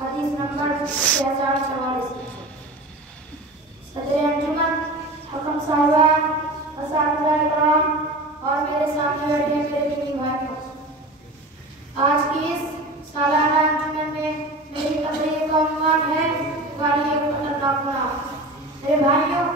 हदीस नंबर 6044। सदर अंजुमन हकम साहिबा असातिज़ा इकराम और मेरे सामने बैठे मेरे दीनी भाइयों, आज की इस सालाना अंजुमन में मेरी तकरीर का उन्वान है वाली एक खतरनाक गुनाह। मेरे भाइयों,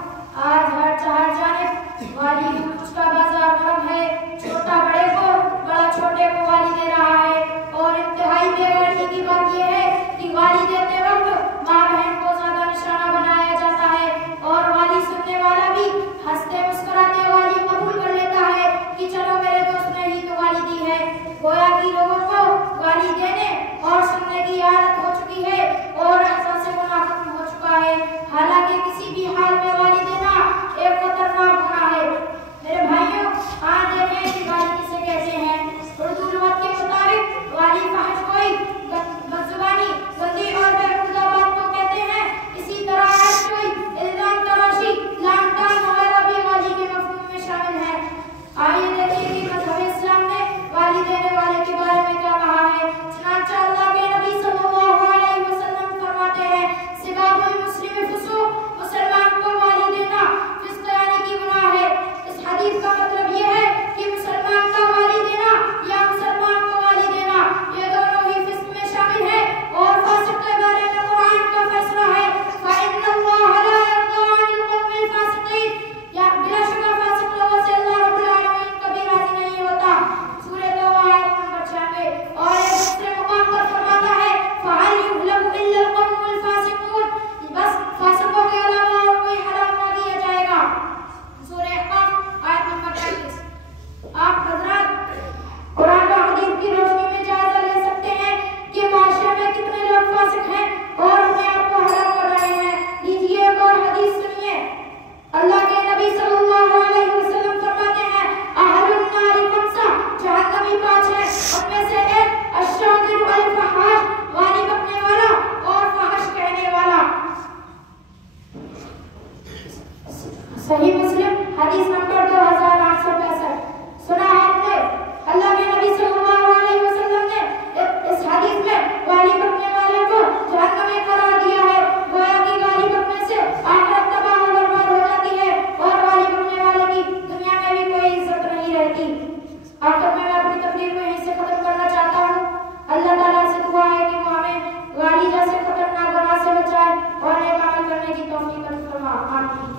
आज हर जानिब वाली का बाजार गर्म है। छोटा बड़े को, बड़ा छोटे को वाली दे रहा है। और इंतहाई बेगैरती की बात यह है कि वाली देते वक्त माँ बहन को ज्यादा निशाना बनाया जाता है और वाली सुनने वाला भी हंसते मुस्कुराते वाली कबूल कर लेता है कि चलो मेरे दोस्त ने ही तो वाली दी है। गोया कि लोगों को वाली देने और सुनने की आदत हो चुकी है और एहसास गुनाह खत्म हो चुका है। हालांकि किसी भी हाल में वाली देना एक खतरनाक गुनाह है। मेरे भाइयों, आज देखें कि वाली किसे कहते हैं। उर्दू लुगत के मुताबिक वाली फहश कोई बदजुबानी, गंदी और बेहुदा बात को कहते हैं। इसी तरह कोई इल्जाम तराशी, लानतान वगैरह भी वाली के मफ़हूम में शामिल है। आइए देखिए कि मज़हब इस्लाम ने वाली देने वाले के बारे में क्या कहा है। चुनांचे अल्लाह के नबी सल्लल्लाहु अलैहि वसल्लम फरमाते हैं, सिबाबुल मुस्लिम फुसूक, मुसलमान को वाली देना फिस्क यानी कि गुनाह है। इस हदीस का मतलब यह है कि मुसलमान का वाली देना या मुसलमान को वाली देना ये दोनों ही फिस्क में शामिल है। और फासिक के बारे में कुरान का फैसला है, फ़इन्नल्लाह ला यर्ज़ा अनिल कौमिल फ़ासिक़ीन, या बिलाशुबा फासिक लोगों से अल्लाह रब्बुल आलमीन कभी राजी नहीं होता। सूरह तौबा आयत नंबर 96। और एक दूसरे मुकाम पर फरमाता है, फ़हल युहलकु इल्लल कौमुल फ़ासिक़ून, बस फासिकों के अलावा और कोई हलाक न किया जाएगा। सूरह क़फ आयत नंबर 35। आप हज़रात कुरान और हदीस की रोशनी में जायजा ले सकते हैं कि माशरे में कितने लोग फासिक हैं और अपने आप को हलाक कर रहे हैं। लीजिए एक और हदीस सुनिए। अल्लाह के नबी सल्लल्लाहु अलैहि वसल्लम फरमाते हैं, अहलुन नारी खम्सा, जहन्नमी 5 हैं। उनमें से एक अश्शादिर वल फहाश, वाली बकने वाला और फहश कहने वाला। सही मुस्लिम हदीस नंबर 2865। सुना आपने, अल्लाह के नबी सल्लल्लाहु अलैहि वसल्लम ने इस हदीस में गाली बकने वाले को जहन्नम में करार दिया है। गोया कि गाली बकने से आखिरत तबाह और बर्बाद हो जाती है और गाली बकने वाले की दुनिया में भी कोई इज्जत नहीं रहती। आखिर में मैं अपनी तकरीर को यहीं से खत्म करना चाहता हूँ। अल्लाह ताला से दुआ है कि वो हमें गाली जैसे खतरनाक गुनाह से बचाए और नेक अमल करने की तौफीक अता फरमाए। आमीन।